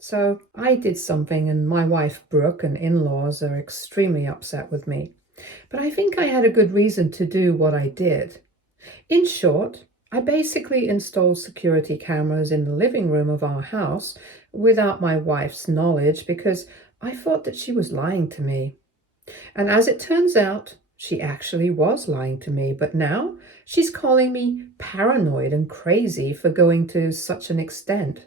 So I did something, and my wife Brooke and in-laws are extremely upset with me. But I think I had a good reason to do what I did. In short, I basically installed security cameras in the living room of our house without my wife's knowledge because I thought that she was lying to me. And as it turns out, she actually was lying to me, but now she's calling me paranoid and crazy for going to such an extent.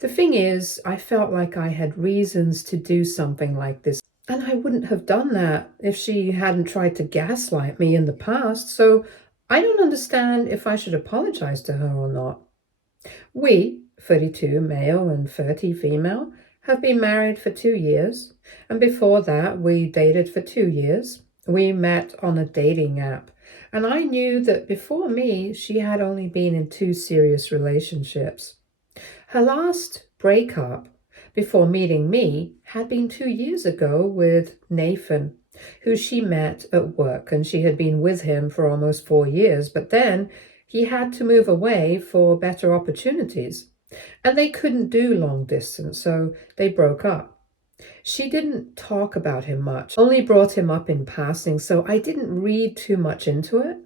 The thing is, I felt like I had reasons to do something like this, and I wouldn't have done that if she hadn't tried to gaslight me in the past, so I don't understand if I should apologize to her or not. We, 32 male and 30 female, have been married for 2 years, and before that, we dated for 2 years. We met on a dating app, and I knew that before me, she had only been in two serious relationships. Her last breakup before meeting me had been 2 years ago with Nathan, who she met at work, and she had been with him for almost 4 years, but then he had to move away for better opportunities. And they couldn't do long distance, so they broke up. She didn't talk about him much, only brought him up in passing, so I didn't read too much into it.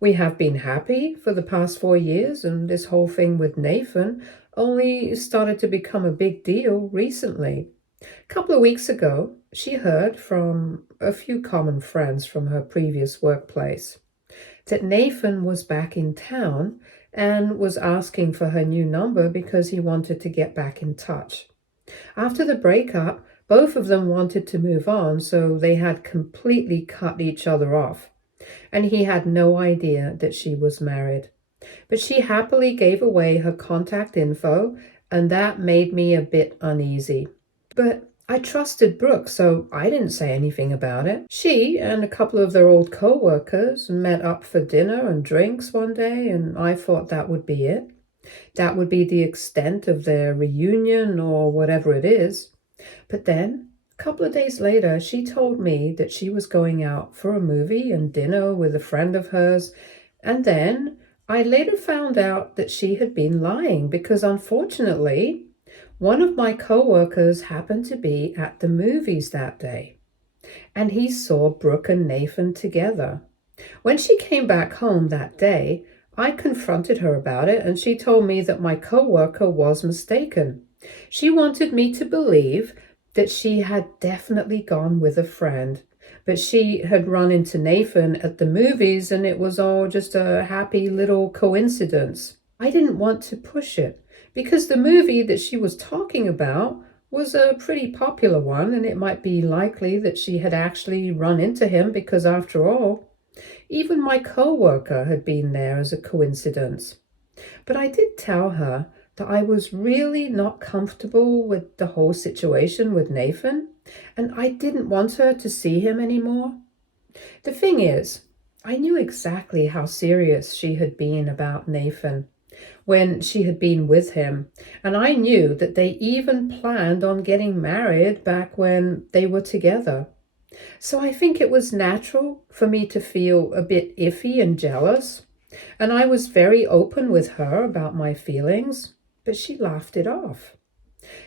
We have been happy for the past 4 years, and this whole thing with Nathan only started to become a big deal recently. A couple of weeks ago, she heard from a few common friends from her previous workplace that Nathan was back in town and was asking for her new number because he wanted to get back in touch. After the breakup, both of them wanted to move on, so they had completely cut each other off, and he had no idea that she was married. But she happily gave away her contact info, and that made me a bit uneasy. But I trusted Brooke, so I didn't say anything about it. She and a couple of their old co-workers met up for dinner and drinks one day, and I thought that would be it. That would be the extent of their reunion or whatever it is. But then, a couple of days later, she told me that she was going out for a movie and dinner with a friend of hers. And then I later found out that she had been lying because unfortunately, one of my coworkers happened to be at the movies that day, and he saw Brooke and Nathan together. When she came back home that day, I confronted her about it, and she told me that my coworker was mistaken. She wanted me to believe that she had definitely gone with a friend, but she had run into Nathan at the movies and it was all just a happy little coincidence. I didn't want to push it because the movie that she was talking about was a pretty popular one, and it might be likely that she had actually run into him because, after all, even my coworker had been there as a coincidence. But I did tell her that I was really not comfortable with the whole situation with Nathan, and I didn't want her to see him anymore. The thing is, I knew exactly how serious she had been about Nathan when she had been with him, and I knew that they even planned on getting married back when they were together. So I think it was natural for me to feel a bit iffy and jealous, and I was very open with her about my feelings, but she laughed it off.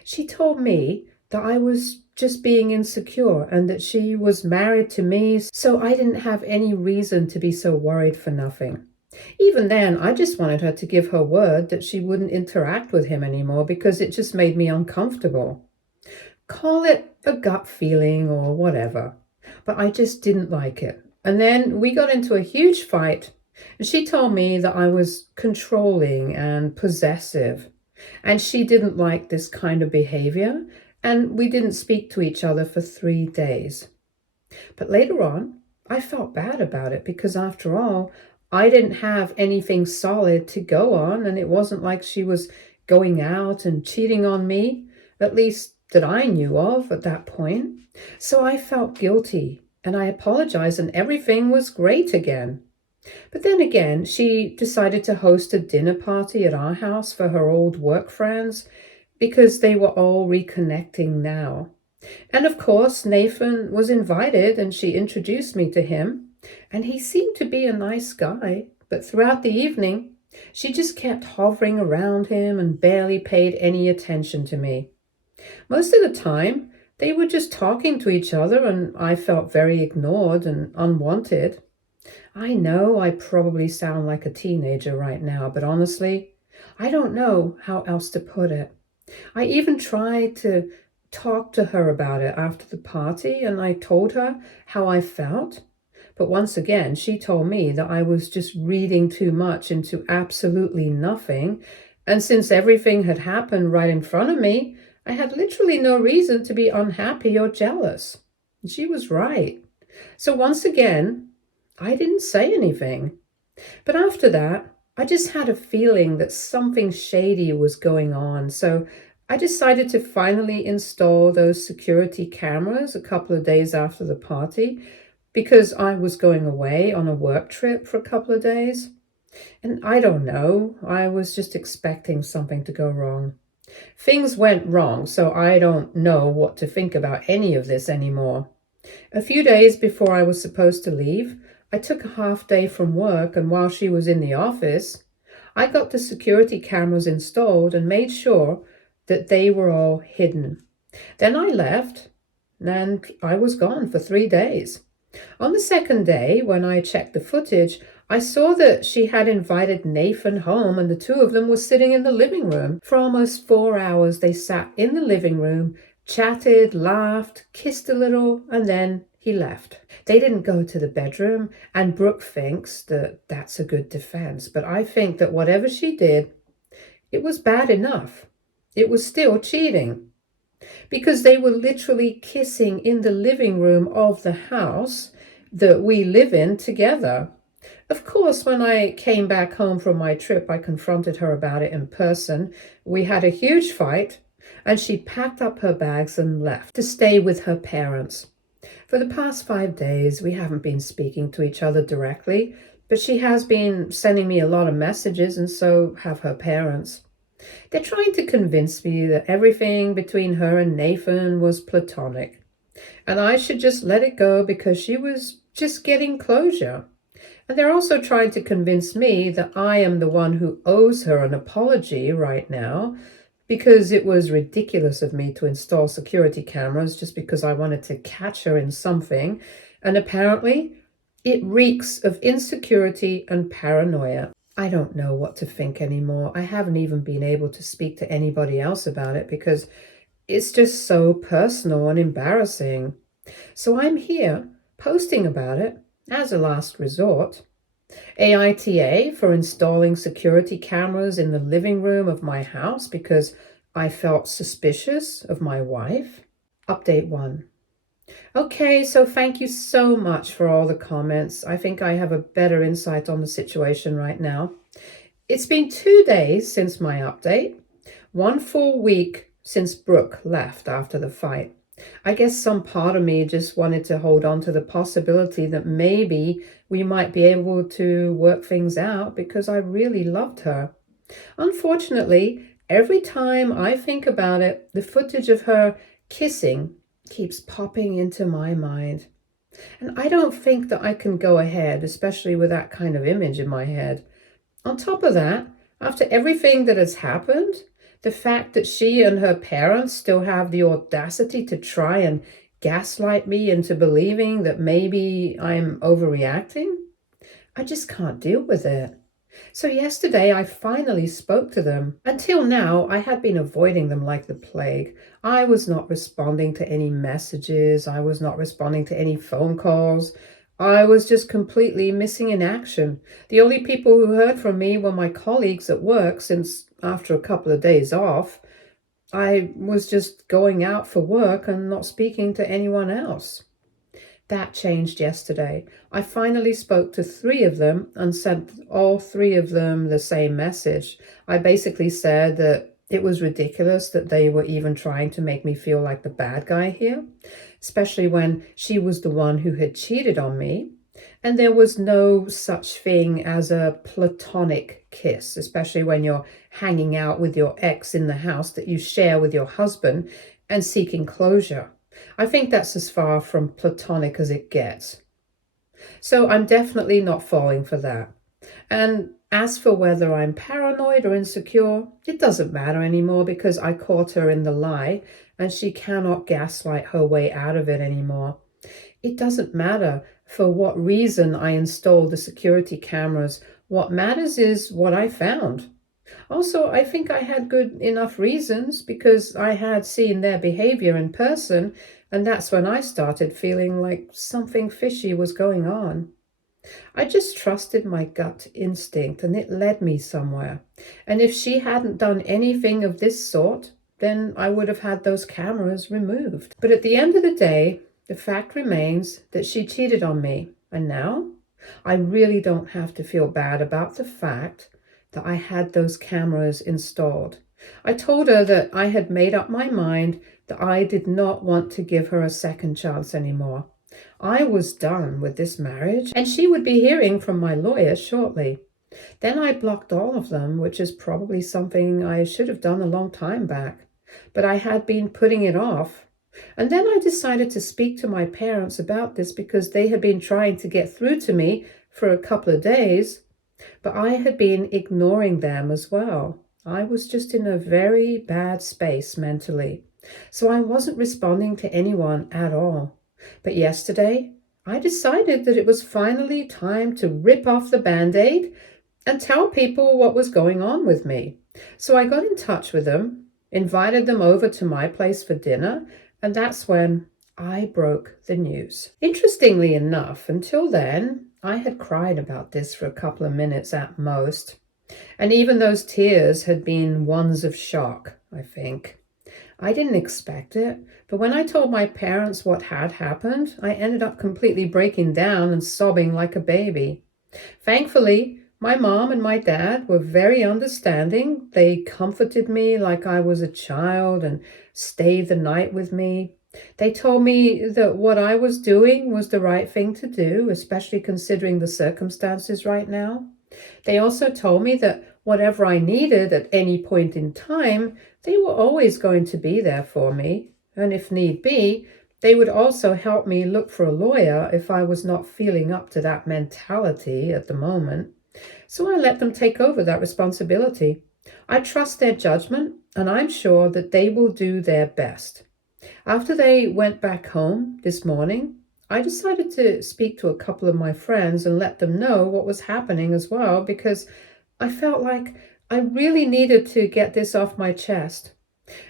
She told me that I was just being insecure and that she was married to me, so I didn't have any reason to be so worried for nothing. Even then, I just wanted her to give her word that she wouldn't interact with him anymore because it just made me uncomfortable. Call it a gut feeling or whatever, but I just didn't like it. And then we got into a huge fight, and she told me that I was controlling and possessive, and she didn't like this kind of behavior, and we didn't speak to each other for 3 days. But later on, I felt bad about it because, after all, I didn't have anything solid to go on, and it wasn't like she was going out and cheating on me, at least that I knew of at that point. So I felt guilty, and I apologized, and everything was great again. But then again, she decided to host a dinner party at our house for her old work friends because they were all reconnecting now. And of course, Nathan was invited and she introduced me to him. And he seemed to be a nice guy. But throughout the evening, she just kept hovering around him and barely paid any attention to me. Most of the time, they were just talking to each other, and I felt very ignored and unwanted. I know I probably sound like a teenager right now, but honestly, I don't know how else to put it. I even tried to talk to her about it after the party, and I told her how I felt. But once again, she told me that I was just reading too much into absolutely nothing. And since everything had happened right in front of me, I had literally no reason to be unhappy or jealous. And she was right. So once again, I didn't say anything. But after that, I just had a feeling that something shady was going on. So I decided to finally install those security cameras a couple of days after the party because I was going away on a work trip for a couple of days. And I don't know, I was just expecting something to go wrong. Things went wrong, so I don't know what to think about any of this anymore. A few days before I was supposed to leave, I took a half day from work, and while she was in the office, I got the security cameras installed and made sure that they were all hidden. Then I left, and I was gone for 3 days. On the second day, when I checked the footage, I saw that she had invited Nathan home and the two of them were sitting in the living room. For almost 4 hours, they sat in the living room, chatted, laughed, kissed a little, and then he left. They didn't go to the bedroom, and Brooke thinks that that's a good defense. But I think that whatever she did, it was bad enough. It was still cheating because they were literally kissing in the living room of the house that we live in together. Of course, when I came back home from my trip, I confronted her about it in person. We had a huge fight, and she packed up her bags and left to stay with her parents. For the past 5 days, we haven't been speaking to each other directly, but she has been sending me a lot of messages, and so have her parents. They're trying to convince me that everything between her and Nathan was platonic, and I should just let it go because she was just getting closure. And they're also trying to convince me that I am the one who owes her an apology right now because it was ridiculous of me to install security cameras just because I wanted to catch her in something. And apparently, it reeks of insecurity and paranoia. I don't know what to think anymore. I haven't even been able to speak to anybody else about it because it's just so personal and embarrassing. So I'm here posting about it as a last resort. AITA for installing security cameras in the living room of my house because I felt suspicious of my wife. Update 1. Okay, so thank you so much for all the comments. I think I have a better insight on the situation right now. It's been 2 days since my update, 1 full week since Brooke left after the fight. I guess some part of me just wanted to hold on to the possibility that maybe we might be able to work things out because I really loved her. Unfortunately, every time I think about it, the footage of her kissing keeps popping into my mind. And I don't think that I can go ahead, especially with that kind of image in my head. On top of that, after everything that has happened, the fact that she and her parents still have the audacity to try and gaslight me into believing that maybe I'm overreacting, I just can't deal with it. So yesterday I finally spoke to them. Until now, I had been avoiding them like the plague. I was not responding to any messages. I was not responding to any phone calls. I was just completely missing in action. The only people who heard from me were my colleagues at work, since after a couple of days off, I was just going out for work and not speaking to anyone else. That changed yesterday. I finally spoke to 3 of them and sent all 3 of them the same message. I basically said that it was ridiculous that they were even trying to make me feel like the bad guy here, especially when she was the one who had cheated on me. And there was no such thing as a platonic kiss, especially when you're hanging out with your ex in the house that you share with your husband and seeking closure. I think that's as far from platonic as it gets. So I'm definitely not falling for that. And as for whether I'm paranoid paranoid or insecure, it doesn't matter anymore because I caught her in the lie and she cannot gaslight her way out of it anymore. It doesn't matter for what reason I installed the security cameras. What matters is what I found. Also, I think I had good enough reasons because I had seen their behavior in person, and that's when I started feeling like something fishy was going on. I just trusted my gut instinct and it led me somewhere. And if she hadn't done anything of this sort, then I would have had those cameras removed. But at the end of the day, the fact remains that she cheated on me. And now I really don't have to feel bad about the fact that I had those cameras installed. I told her that I had made up my mind that I did not want to give her a second chance anymore. I was done with this marriage, and she would be hearing from my lawyer shortly. Then I blocked all of them, which is probably something I should have done a long time back. But I had been putting it off. And then I decided to speak to my parents about this because they had been trying to get through to me for a couple of days. But I had been ignoring them as well. I was just in a very bad space mentally. So I wasn't responding to anyone at all. But yesterday, I decided that it was finally time to rip off the Band-Aid and tell people what was going on with me. So I got in touch with them, invited them over to my place for dinner, and that's when I broke the news. Interestingly enough, until then, I had cried about this for a couple of minutes at most. And even those tears had been ones of shock, I think. I didn't expect it, but when I told my parents what had happened, I ended up completely breaking down and sobbing like a baby. Thankfully, my mom and my dad were very understanding. They comforted me like I was a child and stayed the night with me. They told me that what I was doing was the right thing to do, especially considering the circumstances right now. They also told me that whatever I needed at any point in time, they were always going to be there for me. And if need be, they would also help me look for a lawyer if I was not feeling up to that mentality at the moment. So I let them take over that responsibility. I trust their judgment, and I'm sure that they will do their best. After they went back home this morning, I decided to speak to a couple of my friends and let them know what was happening as well, because I felt like I really needed to get this off my chest.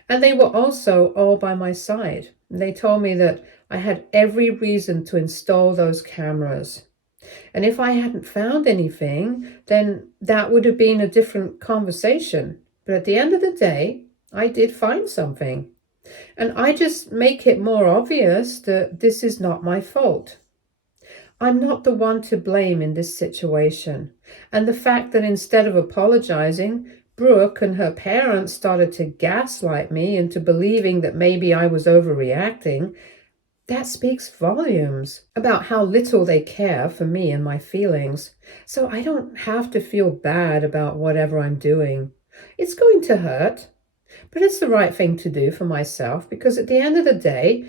And they were also all by my side. They told me that I had every reason to install those cameras. And if I hadn't found anything, then that would have been a different conversation. But at the end of the day, I did find something. And I just make it more obvious that this is not my fault. I'm not the one to blame in this situation. And the fact that instead of apologizing, Brooke and her parents started to gaslight me into believing that maybe I was overreacting, that speaks volumes about how little they care for me and my feelings. So I don't have to feel bad about whatever I'm doing. It's going to hurt, but it's the right thing to do for myself because at the end of the day,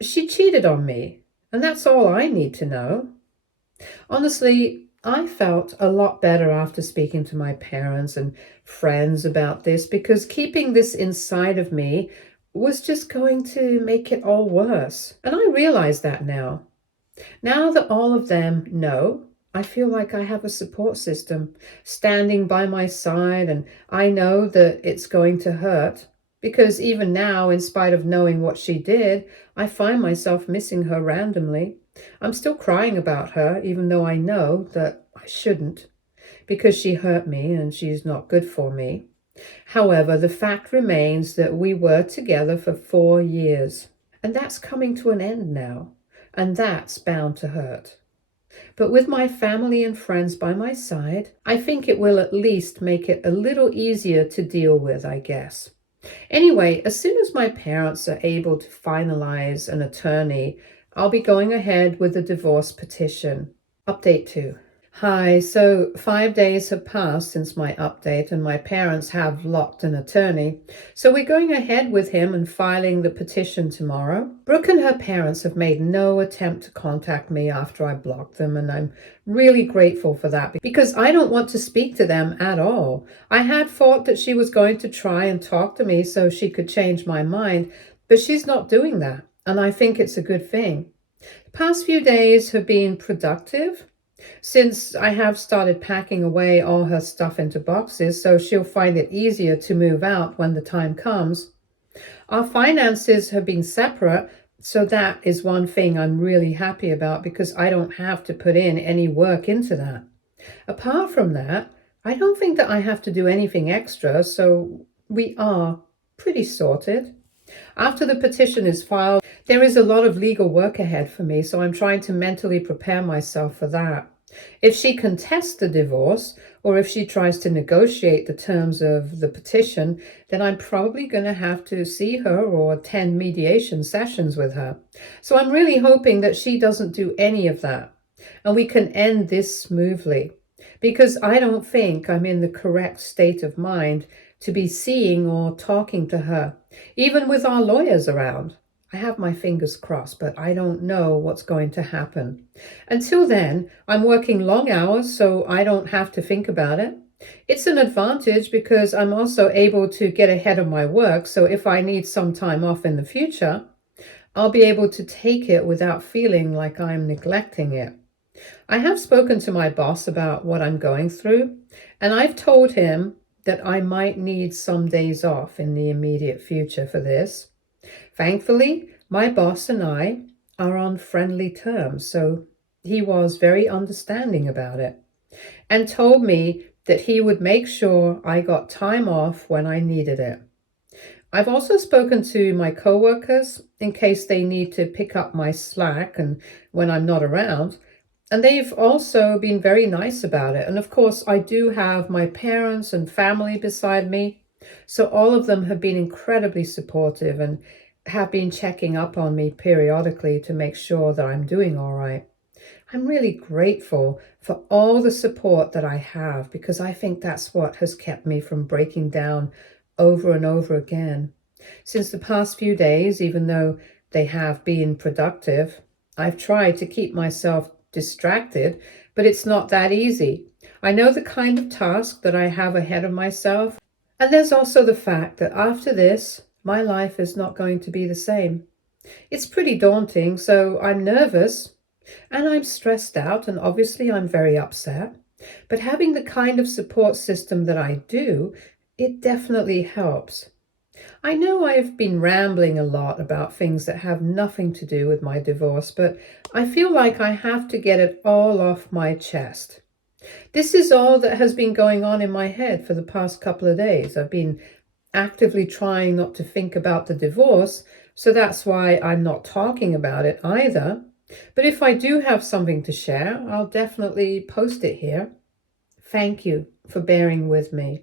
she cheated on me, and that's all I need to know. Honestly, I felt a lot better after speaking to my parents and friends about this because keeping this inside of me was just going to make it all worse. And I realize that now. Now that all of them know, I feel like I have a support system standing by my side, and I know that it's going to hurt because even now, in spite of knowing what she did, I find myself missing her randomly. I'm still crying about her, even though I know that I shouldn't, because she hurt me and she's not good for me. However, the fact remains that we were together for 4 years, and that's coming to an end now, and that's bound to hurt. But with my family and friends by my side, I think it will at least make it a little easier to deal with, I guess. Anyway, as soon as my parents are able to finalize an attorney, I'll be going ahead with the divorce petition. Update 2. Hi, so 5 days have passed since my update, and my parents have locked an attorney. So we're going ahead with him and filing the petition tomorrow. Brooke and her parents have made no attempt to contact me after I blocked them, and I'm really grateful for that because I don't want to speak to them at all. I had thought that she was going to try and talk to me so she could change my mind, but she's not doing that, and I think it's a good thing. The past few days have been productive since I have started packing away all her stuff into boxes, so she'll find it easier to move out when the time comes. Our finances have been separate, so that is one thing I'm really happy about because I don't have to put in any work into that. Apart from that, I don't think that I have to do anything extra, so we are pretty sorted. After the petition is filed, there is a lot of legal work ahead for me, so I'm trying to mentally prepare myself for that. If she contests the divorce, or if she tries to negotiate the terms of the petition, then I'm probably going to have to see her or attend mediation sessions with her. So I'm really hoping that she doesn't do any of that and we can end this smoothly because I don't think I'm in the correct state of mind to be seeing or talking to her, even with our lawyers around. I have my fingers crossed, but I don't know what's going to happen. Until then, I'm working long hours so I don't have to think about it. It's an advantage because I'm also able to get ahead of my work, so if I need some time off in the future, I'll be able to take it without feeling like I'm neglecting it. I have spoken to my boss about what I'm going through, and I've told him that I might need some days off in the immediate future for this. Thankfully, my boss and I are on friendly terms, so he was very understanding about it and told me that he would make sure I got time off when I needed it. I've also spoken to my coworkers in case they need to pick up my slack and when I'm not around, and they've also been very nice about it. And of course, I do have my parents and family beside me. So all of them have been incredibly supportive and have been checking up on me periodically to make sure that I'm doing all right. I'm really grateful for all the support that I have because I think that's what has kept me from breaking down over and over again. Since the past few days, even though they have been productive, I've tried to keep myself distracted, but it's not that easy. I know the kind of task that I have ahead of myself, and there's also the fact that after this, my life is not going to be the same. It's pretty daunting, so I'm nervous and I'm stressed out, and obviously I'm very upset. But having the kind of support system that I do, it definitely helps. I know I've been rambling a lot about things that have nothing to do with my divorce, but I feel like I have to get it all off my chest. This is all that has been going on in my head for the past couple of days. I've been actively trying not to think about the divorce, so that's why I'm not talking about it either. But if I do have something to share, I'll definitely post it here. Thank you for bearing with me.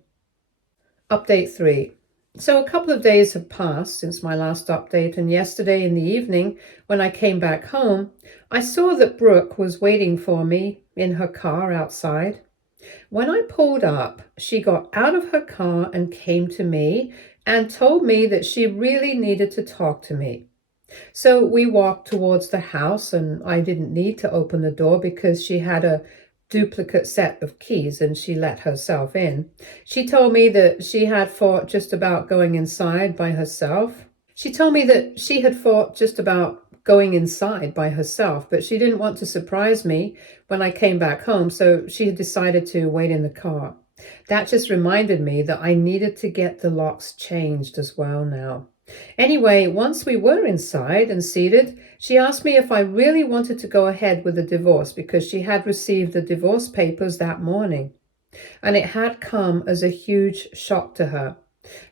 Update 3. So a couple of days have passed since my last update, and yesterday in the evening, when I came back home, I saw that Brooke was waiting for me in her car outside. When I pulled up, she got out of her car and came to me and told me that she really needed to talk to me. So we walked towards the house, and I didn't need to open the door because she had a duplicate set of keys and she let herself in. She told me that she had thought just about going inside by herself. She told me that she had thought just about going inside by herself, but she didn't want to surprise me when I came back home, so she had decided to wait in the car. That just reminded me that I needed to get the locks changed as well now. Anyway, once we were inside and seated, she asked me if I really wanted to go ahead with the divorce because she had received the divorce papers that morning. And it had come as a huge shock to her.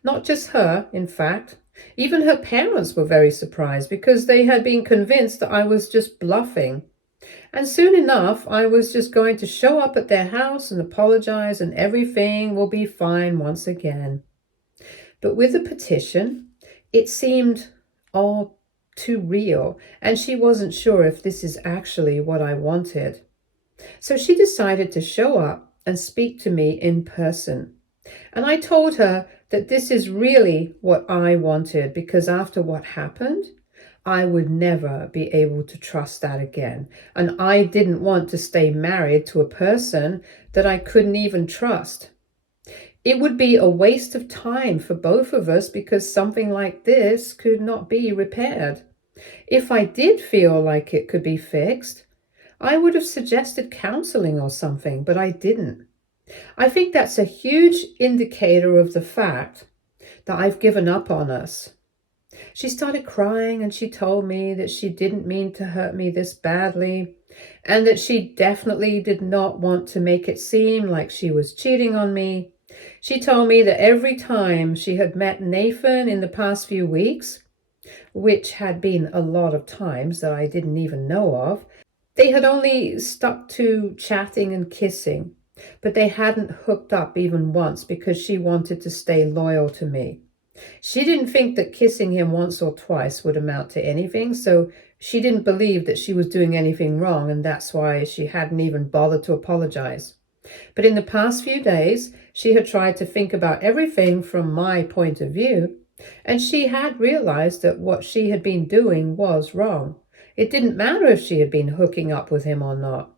Not just her, in fact. Even her parents were very surprised because they had been convinced that I was just bluffing. And soon enough, I was just going to show up at their house and apologize, and everything will be fine once again. But with the petition, it seemed all too real, and she wasn't sure if this is actually what I wanted. So she decided to show up and speak to me in person. And I told her that this is really what I wanted because after what happened, I would never be able to trust that again. And I didn't want to stay married to a person that I couldn't even trust. It would be a waste of time for both of us because something like this could not be repaired. If I did feel like it could be fixed, I would have suggested counseling or something, but I didn't. I think that's a huge indicator of the fact that I've given up on us. She started crying and she told me that she didn't mean to hurt me this badly and that she definitely did not want to make it seem like she was cheating on me. She told me that every time she had met Nathan in the past few weeks, which had been a lot of times that I didn't even know of, they had only stuck to chatting and kissing, but they hadn't hooked up even once because she wanted to stay loyal to me. She didn't think that kissing him once or twice would amount to anything, so she didn't believe that she was doing anything wrong, and that's why she hadn't even bothered to apologize. But in the past few days, she had tried to think about everything from my point of view, and she had realized that what she had been doing was wrong. It didn't matter if she had been hooking up with him or not.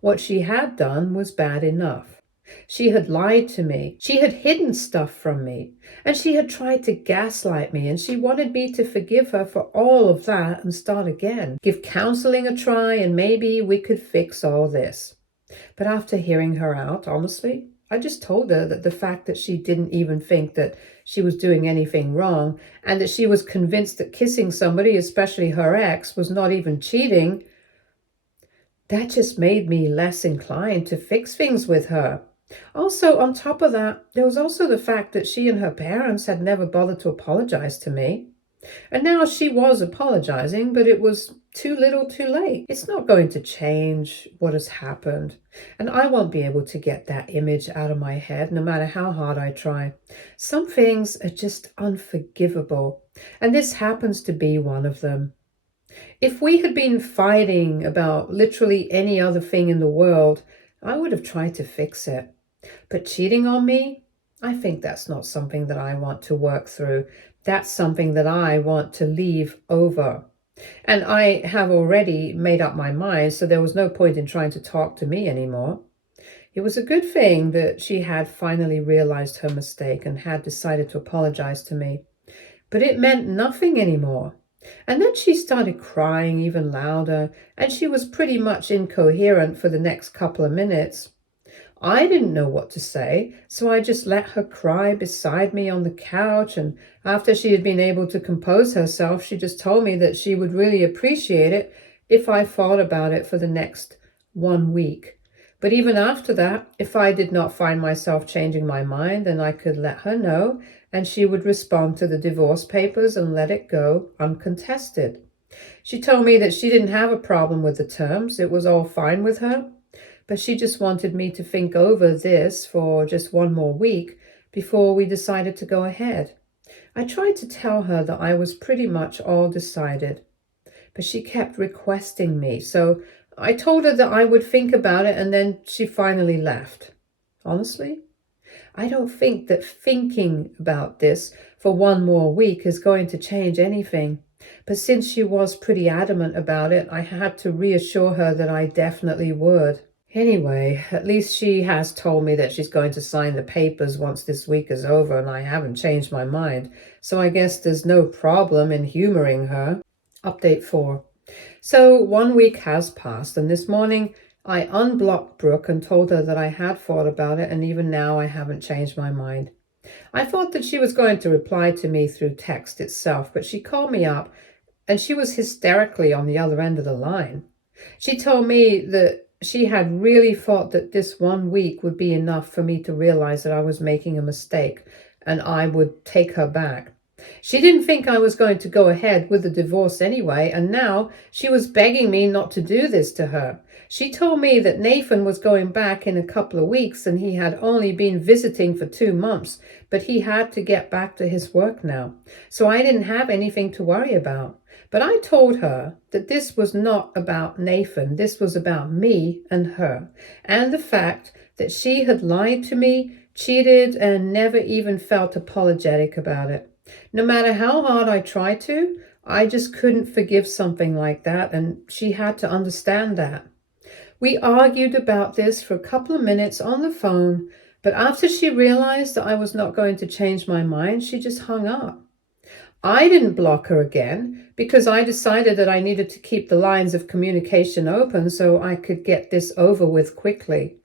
What she had done was bad enough. She had lied to me. She had hidden stuff from me. And she had tried to gaslight me. And she wanted me to forgive her for all of that and start again. Give counseling a try and maybe we could fix all this. But after hearing her out, honestly, I just told her that the fact that she didn't even think that she was doing anything wrong and that she was convinced that kissing somebody, especially her ex, was not even cheating, that just made me less inclined to fix things with her. Also, on top of that, there was also the fact that she and her parents had never bothered to apologize to me. And now she was apologizing, but it was too little too late. It's not going to change what has happened. And I won't be able to get that image out of my head, no matter how hard I try. Some things are just unforgivable. And this happens to be one of them. If we had been fighting about literally any other thing in the world, I would have tried to fix it. But cheating on me, I think that's not something that I want to work through. That's something that I want to leave over. And I have already made up my mind, so there was no point in trying to talk to me anymore. It was a good thing that she had finally realized her mistake and had decided to apologize to me. But it meant nothing anymore. And then she started crying even louder, and she was pretty much incoherent for the next couple of minutes. I didn't know what to say, so I just let her cry beside me on the couch, and after she had been able to compose herself, she just told me that she would really appreciate it if I thought about it for the next 1 week. But even after that, if I did not find myself changing my mind, then I could let her know, and she would respond to the divorce papers and let it go uncontested. She told me that she didn't have a problem with the terms. It was all fine with her. But she just wanted me to think over this for just 1 more week before we decided to go ahead. I tried to tell her that I was pretty much all decided, but she kept requesting me. So I told her that I would think about it, and then she finally left. Honestly, I don't think that thinking about this for 1 more week is going to change anything. But since she was pretty adamant about it, I had to reassure her that I definitely would. Anyway, at least she has told me that she's going to sign the papers once this week is over, and I haven't changed my mind. So I guess there's no problem in humoring her. Update 4. So 1 week has passed, and this morning I unblocked Brooke and told her that I had thought about it, and even now I haven't changed my mind. I thought that she was going to reply to me through text itself, but she called me up, and she was hysterically on the other end of the line. She told me that she had really thought that this 1 week would be enough for me to realize that I was making a mistake and I would take her back. She didn't think I was going to go ahead with the divorce anyway, and now she was begging me not to do this to her. She told me that Nathan was going back in a couple of weeks and he had only been visiting for 2 months, but he had to get back to his work now. So I didn't have anything to worry about. But I told her that this was not about Nathan. This was about me and her, and the fact that she had lied to me, cheated, and never even felt apologetic about it. No matter how hard I tried to, I just couldn't forgive something like that, and she had to understand that. We argued about this for a couple of minutes on the phone, but after she realized that I was not going to change my mind, she just hung up. I didn't block her again because I decided that I needed to keep the lines of communication open so I could get this over with quickly.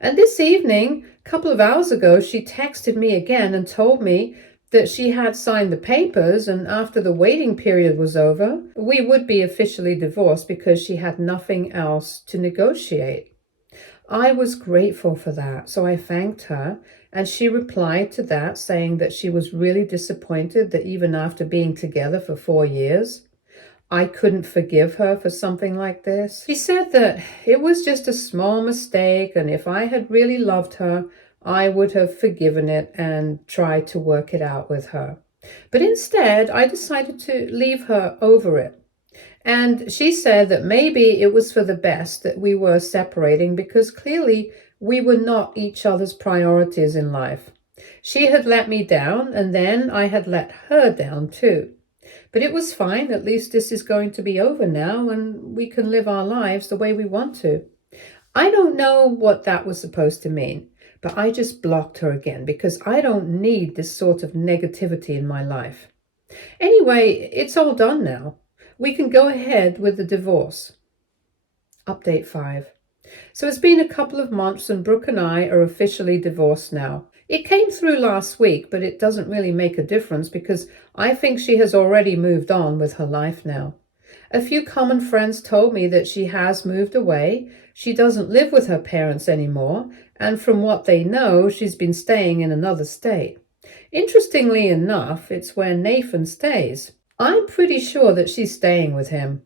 And this evening, a couple of hours ago, she texted me again and told me that she had signed the papers, and after the waiting period was over, we would be officially divorced because she had nothing else to negotiate. I was grateful for that, so I thanked her, and she replied to that saying that she was really disappointed that even after being together for 4 years, I couldn't forgive her for something like this. She said that it was just a small mistake, and if I had really loved her, I would have forgiven it and tried to work it out with her. But instead, I decided to leave her over it. And she said that maybe it was for the best that we were separating because clearly we were not each other's priorities in life. She had let me down, and then I had let her down too. But it was fine. At least this is going to be over now, and we can live our lives the way we want to. I don't know what that was supposed to mean, but I just blocked her again because I don't need this sort of negativity in my life. Anyway, it's all done now. We can go ahead with the divorce. Update 5. So it's been a couple of months and Brooke and I are officially divorced now. It came through last week, but it doesn't really make a difference because I think she has already moved on with her life now. A few common friends told me that she has moved away. She doesn't live with her parents anymore, and from what they know, she's been staying in another state. Interestingly enough, it's where Nathan stays. I'm pretty sure that she's staying with him.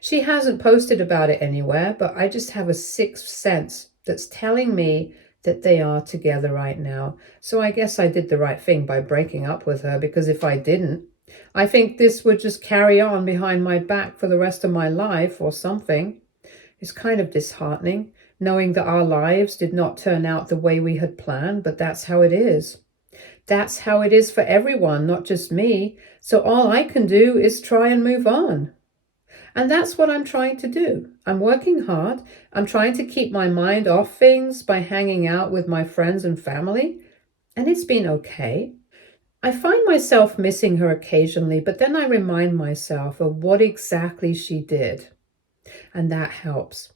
She hasn't posted about it anywhere, but I just have a sixth sense that's telling me that they are together right now. So I guess I did the right thing by breaking up with her, because if I didn't, I think this would just carry on behind my back for the rest of my life or something. It's kind of disheartening, knowing that our lives did not turn out the way we had planned, but that's how it is. That's how it is for everyone, not just me. So all I can do is try and move on. And that's what I'm trying to do. I'm working hard. I'm trying to keep my mind off things by hanging out with my friends and family. And it's been okay. I find myself missing her occasionally, but then I remind myself of what exactly she did. And that helps.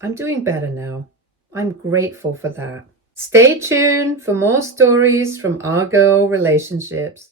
I'm doing better now. I'm grateful for that. Stay tuned for more stories from our girl relationships.